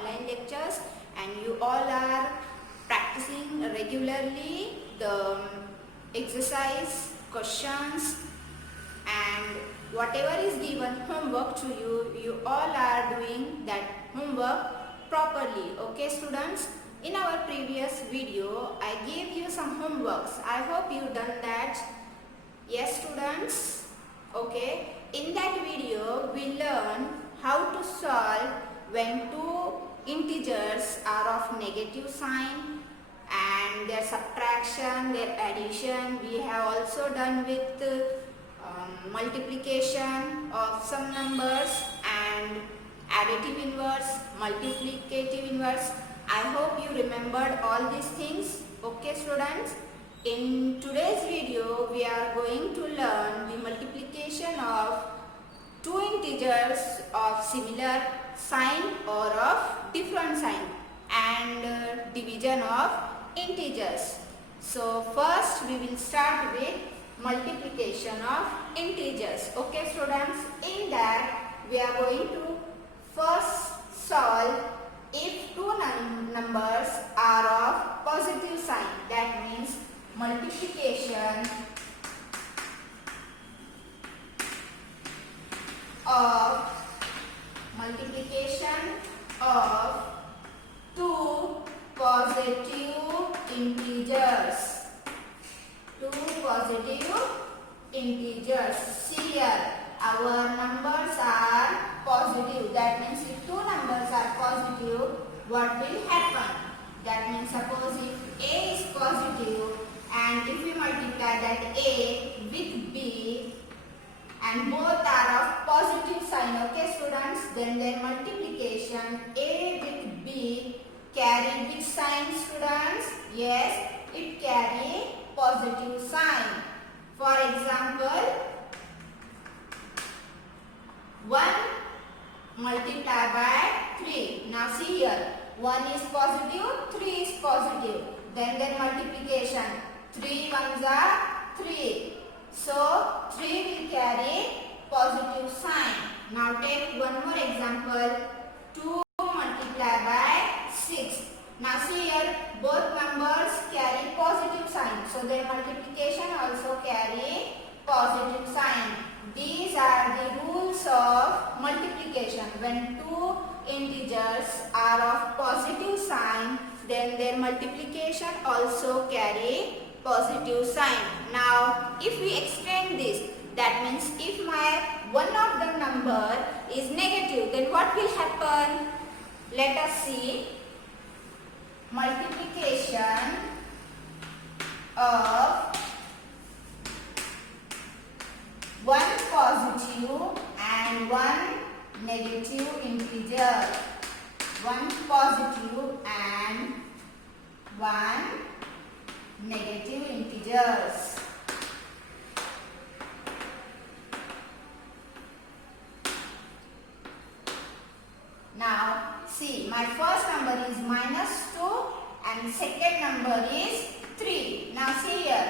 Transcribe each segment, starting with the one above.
online lectures and you all are practicing regularly the exercise, questions and whatever is given homework to you, you all are doing that homework properly. Okay students, in our previous video I gave you some homeworks. I hope you done that. Yes students, okay. In that video we learn how to solve when two integers are of negative sign and their subtraction, their addition. We have also done with multiplication of some numbers and additive inverse, multiplicative inverse. I hope you remembered all these things. Okay students, in today's video we are going to learn the multiplication of two integers of similar sign or of different sign and division of integers. So first we will start with multiplication of integers. Okay students, in that we are going to first solve if two numbers are of positive sign. That means multiplication of two positive integers. See here, our numbers are positive. That means if two numbers are positive, what will happen? That means suppose if A is positive and if we multiply that A with B and both are of positive sign, okay students, then their multiplication A with B carry which sign students? Yes, it carry positive sign. For example, 1 multiplied by 3. Now see here, 1 is positive, 3 is positive. Then their multiplication, 3 ones are 3. So 3 will carry positive sign. Now take one more example, 2 multiplied by 6. Now see here, both numbers carry positive sign. So their multiplication also carry positive sign. These are the rules of multiplication. When two integers are of positive sign, then their multiplication also carry positive sign. Now if we extend this, that means if one of the number is negative, then what will happen? Let us see. Multiplication of one positive and one negative integer. One positive and one negative integers. Now see, my first number is -2 and second number is 3. Now see here,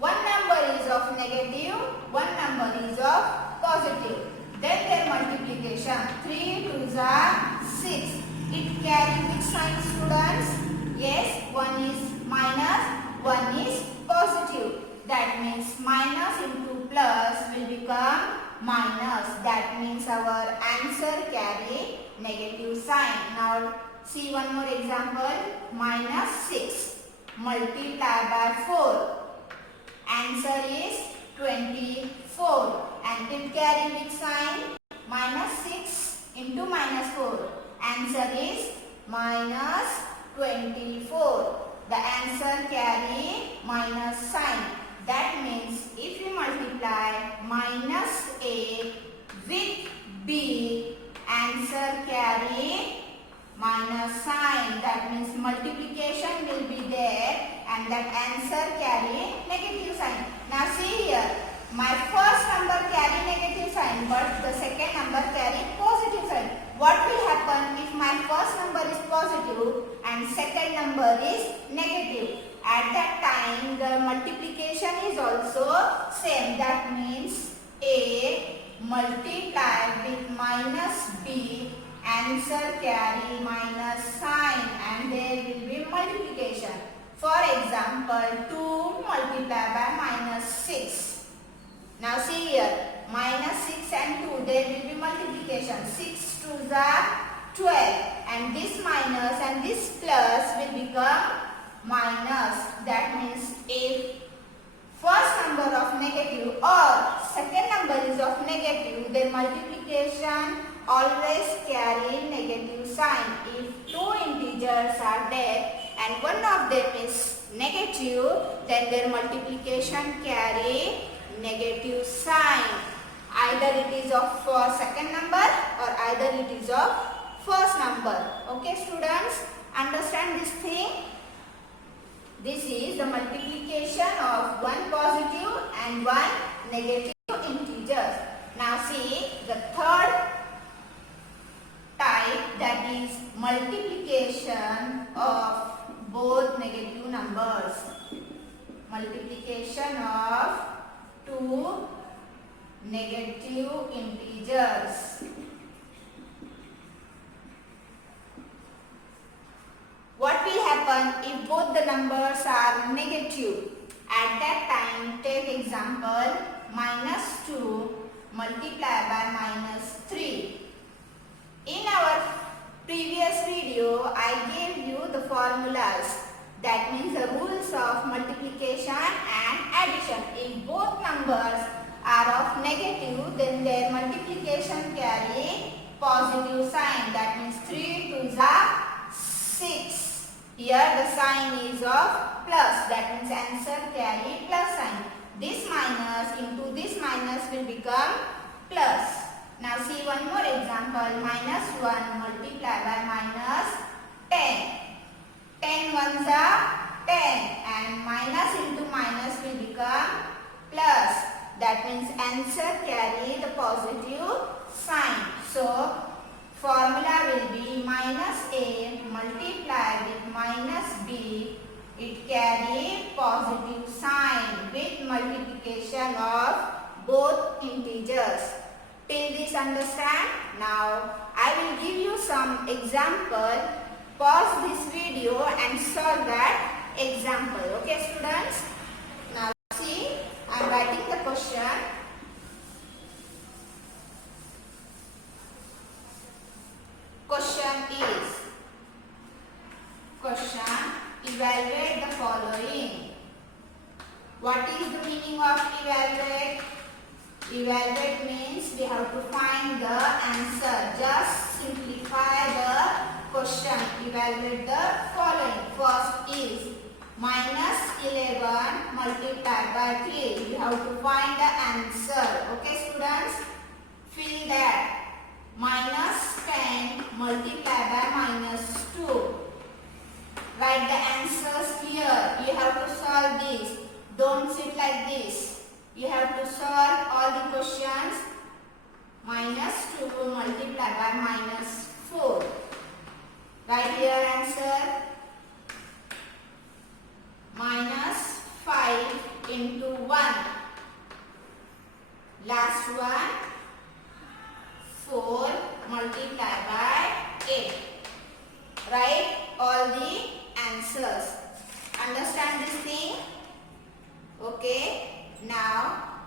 one number is of negative, one number is of positive. Then their multiplication, 3 2s are 6. It carries which sign students? Yes, one is minus, one is positive. That means minus into plus will become minus. That means our answer carry negative sign. Now see one more example, -6 multiplied by 4. Answer is 24 and it carry which sign? -6 into -4. Answer is -24. The answer carry minus sign. That means if we multiply -a with b, answer carry minus sign. That means multiplication will be there and that answer carry negative sign. Now see here, my first number carry negative sign but the second number carry positive sign. What will happen if my first number is positive and second number is negative? At that time the multiplication is also same. That means A multiplied with -b answer carry minus sign and there will be multiplication. For example, 2 multiplied by minus 6. Now see here, minus 6 and 2, there will be multiplication. 6 2s are 12 and this minus and this plus will become minus. That means if first number of negative or second number is of negative, then multiplication always carry negative sign. If two integers are there and one of them is negative, then their multiplication carry negative sign. Either it is of second number or either it is of first number. Okay students, understand this thing? This is the multiplication of one positive and one negative integers. Now see the third type, that is multiplication of both negative numbers. Multiplication of two negative integers. What will happen if both the numbers are negative? At that time, take example minus 2 multiplied by minus 3. In our previous video, I gave you the formulas. That means the rules of multiplication and addition. If both numbers are of negative, then their multiplication carry positive sign. That means 3 2s are 6. Here the sign is of plus. That means answer carry plus sign. This minus into this minus will become plus. Now see one more example. Minus 1 multiplied by minus 10. 10 ones are 10 and minus into minus will become plus. That means answer carry the positive sign. So formula will be minus a multiplied with minus b. It carry positive sign with multiplication of both integers. Till this understand? Now I will give you some example. Pause this video and solve that example. Okay students? Now see, I am writing the question. Question evaluate the following. What is the meaning of evaluate? Evaluate means we have to find the answer. Just simplify the question. Evaluate the following. First is minus 11 multiplied by 3. You have to find the answer. Okay students? Fill that. Minus 10 multiplied by minus 2. Write the answers here. You have to solve this. Don't sit like this. You have to solve all the questions. Minus 2 multiplied by minus 4. Write here answer. Minus 5 into 1. Last one. 4 multiplied by 8. Write all the answers. Understand this thing? Okay. Now,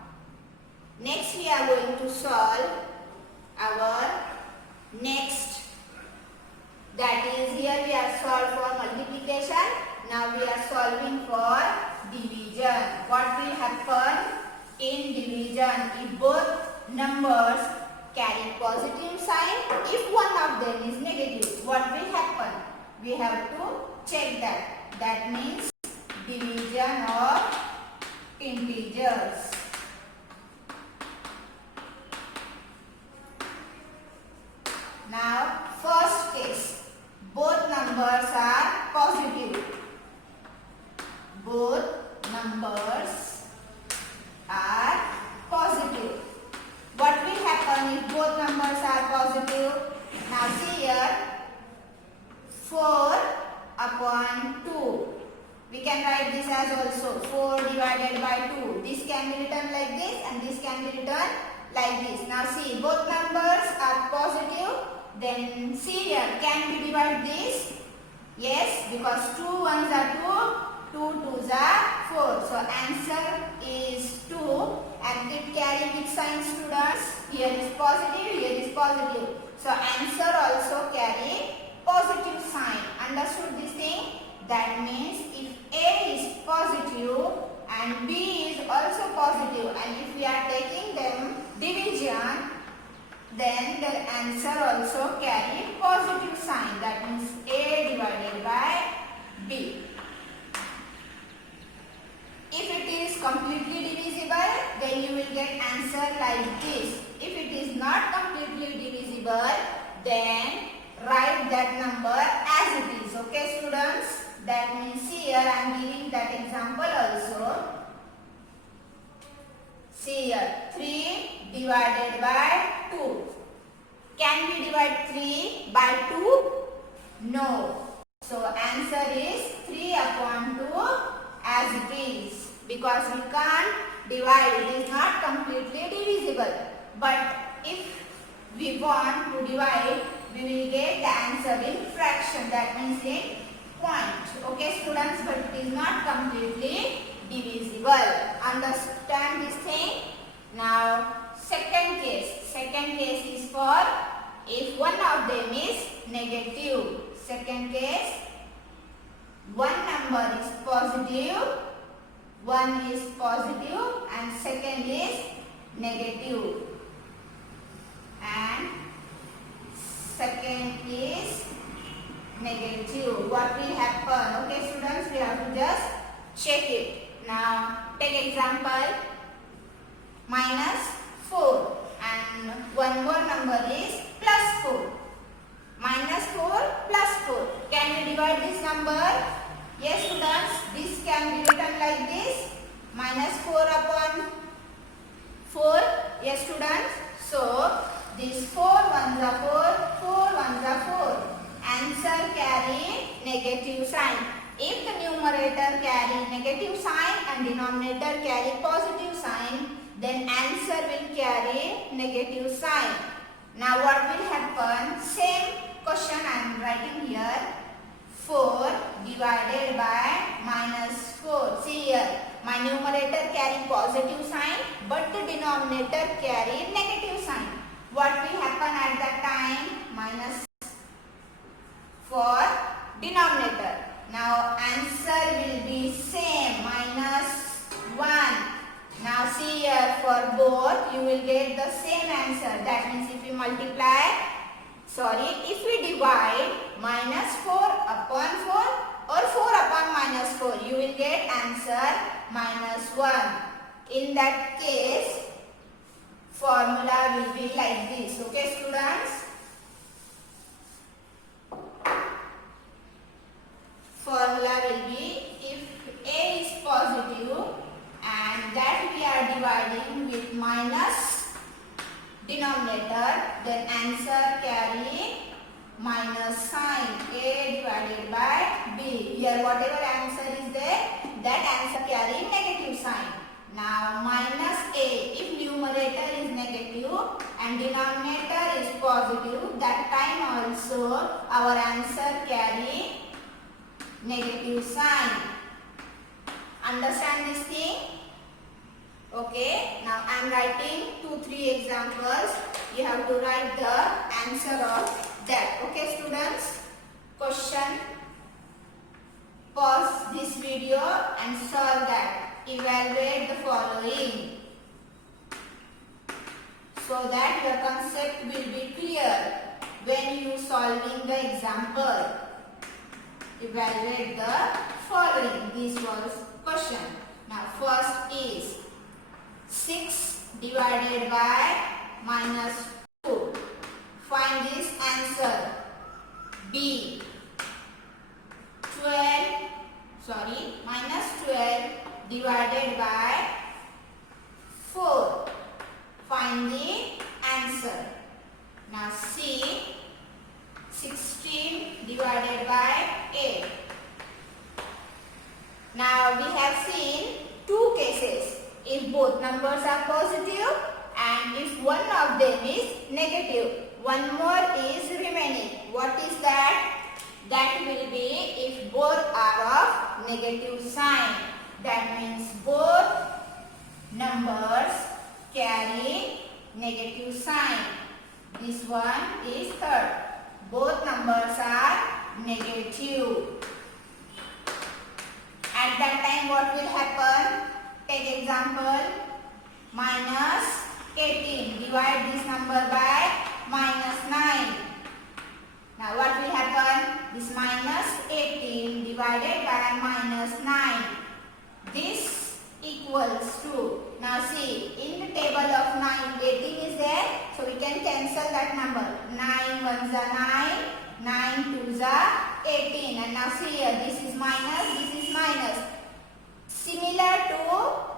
next we are going to solve our next. That is, here we are solved for multiplication. Now we are solving for division. What will happen in division if both numbers carry positive sign? If one of them is negative, what will happen? We have to check that. That means division of integers. Now, first case, both numbers are positive. Both numbers are positive. What will happen if both numbers are positive? Now see here, 4 upon 2. We can write this as also 4 divided by 2. This can be written like this and this can be written like this. Now see, both numbers are positive. Then see here, can we divide this? Yes, because 2 1s are 2, 2 2s are 4. So answer is 2. Active carry which sign, students? Here is positive, here is positive. So answer also carry positive sign. Understood this thing? That means if A is positive and B is also positive, and if we are taking them division, then their answer also carry positive sign. That means A divided by B. If it is completely divisible, then you will get answer like this. If it is not completely divisible, then write that number as it is. Okay, students? That means here I am giving that example also. See here, 3 divided by 2. Can we divide 3 by 2? No. So answer is 3 upon 2 as it is. Because we can't divide, it is not completely divisible. But if we want to divide, we will get the answer in fraction. That means in point. Okay, students, but it is not completely divisible. Understand this thing? Now, second case. Second case is for if one of them is negative. Second case, one number is positive, one is positive and second is negative. And second is negative. What will happen? Okay, students, we have to just check it. Now, take example minus 4 and one more number is plus 4. Minus 4 plus 4. Can we divide this number? Yes, students, this can be written like this. Minus 4 upon 4. Yes, students. So, this 4 ones are 4, 4 ones are 4. Answer carry negative sign. If the numerator carry negative sign and denominator carry positive sign, then answer will carry negative sign. Now what will happen? Same question I am writing here. 4 divided by minus 4. See here, my numerator carry positive sign but the denominator carry negative sign. What will happen at that time? Minus for denominator. Now answer will be same, minus 1. Now see here, for both you will get the same answer. That means if we multiply, if we divide minus 4 upon 4 or 4 upon minus 4, you will get answer minus 1. In that case, formula will be like this. Okay, students? Formula will be if A is positive and that we are dividing with minus denominator, then answer carry minus sign. A divided by B. Here whatever answer is there, that answer carry negative sign. Now minus A, if numerator is negative and denominator is positive, that time also our answer carry negative sign. Understand this thing? Okay, now I am writing 2-3 examples. You have to write the answer of that. Okay, students? Question. Pause this video and solve that. Evaluate the following so that your concept will be clear when you solving the example. Evaluate the following. This was question. Now first is 6 divided by minus 2. Find this answer. B. Minus 12 divided by 4. Find the answer. Now C. 16 divided by 8. Now we have seen two cases. If both numbers are positive and if one of them is negative. One more is remaining. What is that? That will be if both are of negative sign. That means both numbers carry negative sign. This one is third. Both numbers are negative. At that time what will happen? Take example, minus 18. Divide this number by minus 9. Now what will happen? This minus 18 divided by minus 9. This equals to, now see, in the table of 9, 18 is there. So we can cancel that number. 9 ones are 9, 9 twos are 18. And now see here, this is minus, this is minus. Similar to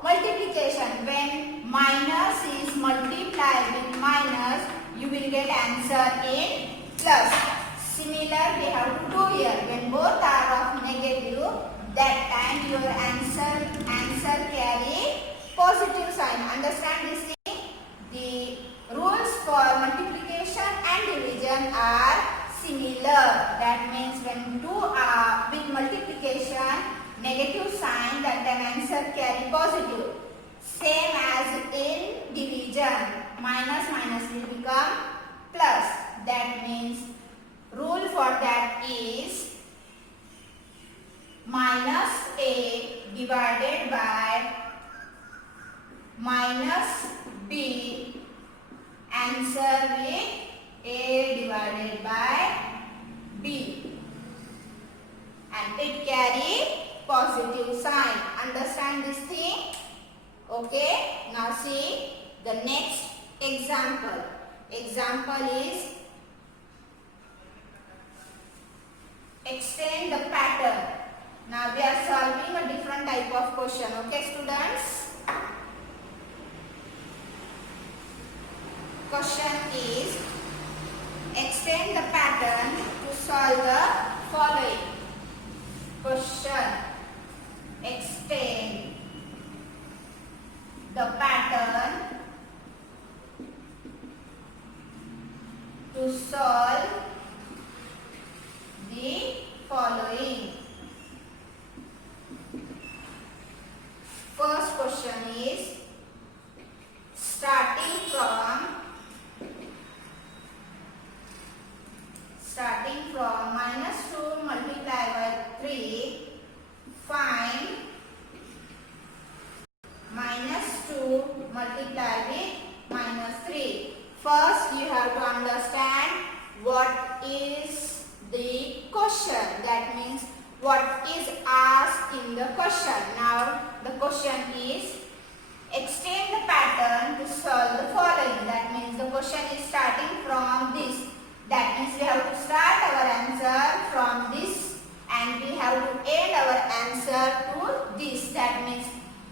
multiplication, when minus is multiplied with minus, you will get answer in plus. Similar we have to do here. When both are of negative, that time your answer carry positive sign. Understand this thing? The rules for multiplication and division are similar. That means when two are with multiplication, negative sign, that an answer carry positive. Same as in division. Minus minus will become plus. That means rule for that is minus a divided by minus b, answer with a divided by b, and it carry positive sign. Understand this thing? Okay, now see the next example. Example is extend the pattern. Now we are solving a different type of question. Okay, students? Question is extend the pattern to solve the following. Question: extend the pattern to solve the following. First question is starting from minus 2 multiplied by 3, find minus 2 multiplied with minus 3. First you have to understand what is the question. That means what is asked in the question. Now the question is extend the pattern to solve the following. That means the question is starting from this. That means we have to start our answer from this and we have to end our answer to this. That means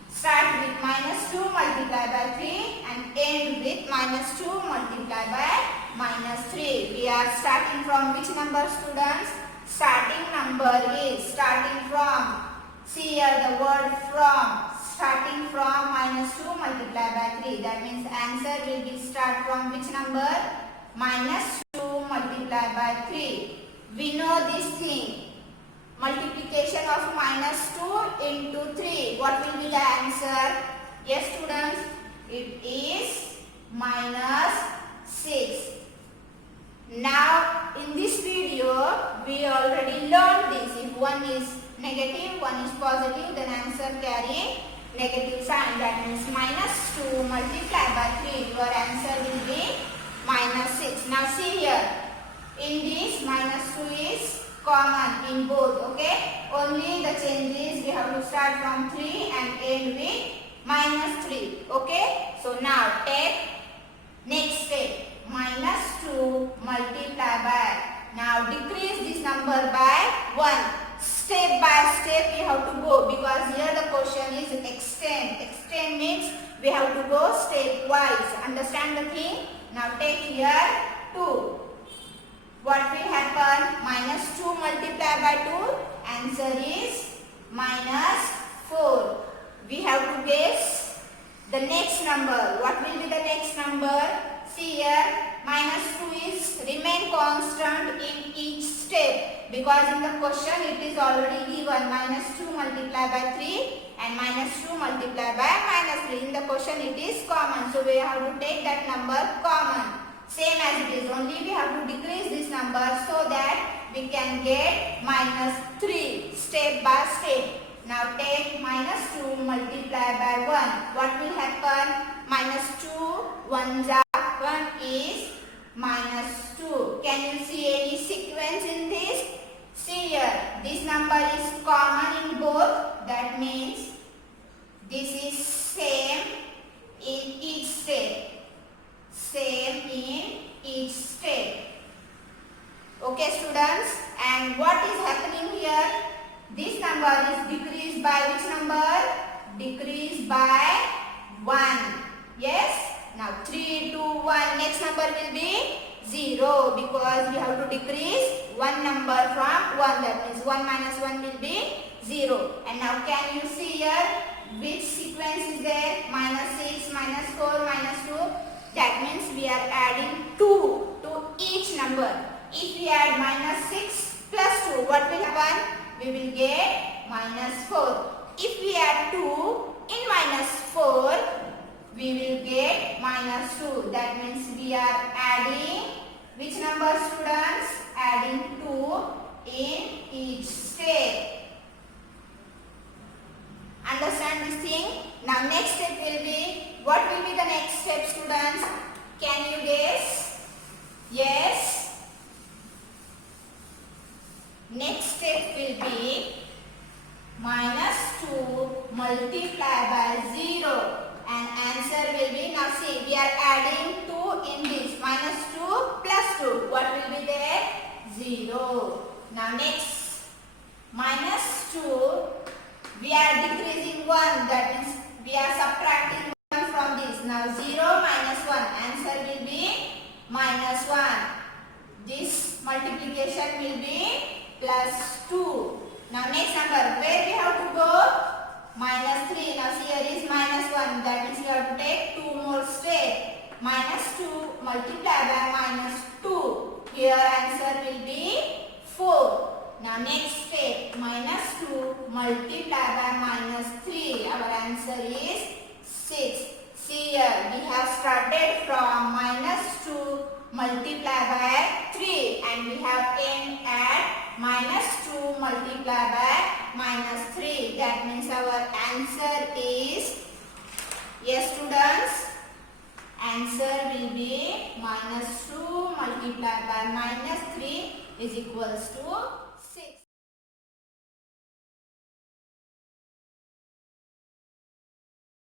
start with minus 2 multiplied by 3 and end with minus 2 multiplied by minus 3. We are starting from which number, students? Starting number is starting from, see here the word from, starting from minus 2 multiplied by 3. That means answer will be start from which number? Minus 2 multiplied by 3. We know this thing. Multiplication of minus 2 into 3. What will be the answer? Yes, students. It is minus 6. Now, in this video, we already learned this. If one is negative, one is positive, then answer carry negative sign. That means minus 2 multiplied by 3. Your answer will be minus 6. Now see here, in this minus 2 is common in both, okay? Only the change is we have to start from 3 and end with minus 3, okay? So now take next step, minus 2 multiply by, now decrease this number by 1. Step by step we have to go because here the question is extend. Extend means we have to go stepwise. Understand the thing? Now take here 2. What will happen? Minus 2 multiplied by 2. Answer is minus 4. We have to guess the next number. What will be the next number? See here, minus 2 is remain constant in each step, because in the question it is already given minus 2 multiplied by 3 and minus 2 multiplied by minus 3. In the question it is common, so we have to take that number common. Same as it is, only we have to decrease this number so that we can get minus 3 step by step. Now take minus 2 multiplied by 1. What will happen? Minus 2 1s are 1 is minus 2. Can you see any sequence in this? See here, this number is common in both. That means this is same in each step. Same in each step. Okay students, and what is happening here? This number is decreased by which number? Decreased by 1. Yes? Now 3, 2, 1. Next number will be 0, because we have to decrease one number from 1. That means 1 minus 1 will be 0. And now can you see here which sequence is there? Minus 6, minus 4, minus 2. That means we are adding 2 to each number. If we add minus 6 plus 2, what will happen? We will get minus 4. If we add 2 in minus 4, we will get minus 2. That means we are adding which number, students? Adding 2 in each step. Understand this thing? Now next step will be, what will be the next step, students? Can you guess? Yes. Next step will be minus 2 multiplied by 0. And answer will be, now see, we are adding 2 in this. Minus 2 plus 2. What will be there? 0. Now next, minus 2, we are decreasing 1. That means we are subtracting 1 from this. Now 0 minus 1. Answer will be minus 1. This multiplication will be plus 2. Now next number, where we have to go? Minus 3. Now here is minus 1. That means we have to take 2 more steps. Minus 2 multiplied by minus 2. Here answer will be 4. Now next step, minus 2 multiplied by minus 3. Our answer is 6. See here, we have started from minus 2 multiplied by 3 and we have aimed at minus 2 multiplied by minus 3. That means our answer is, yes students, answer will be minus 2 multiplied by minus 3 is equals to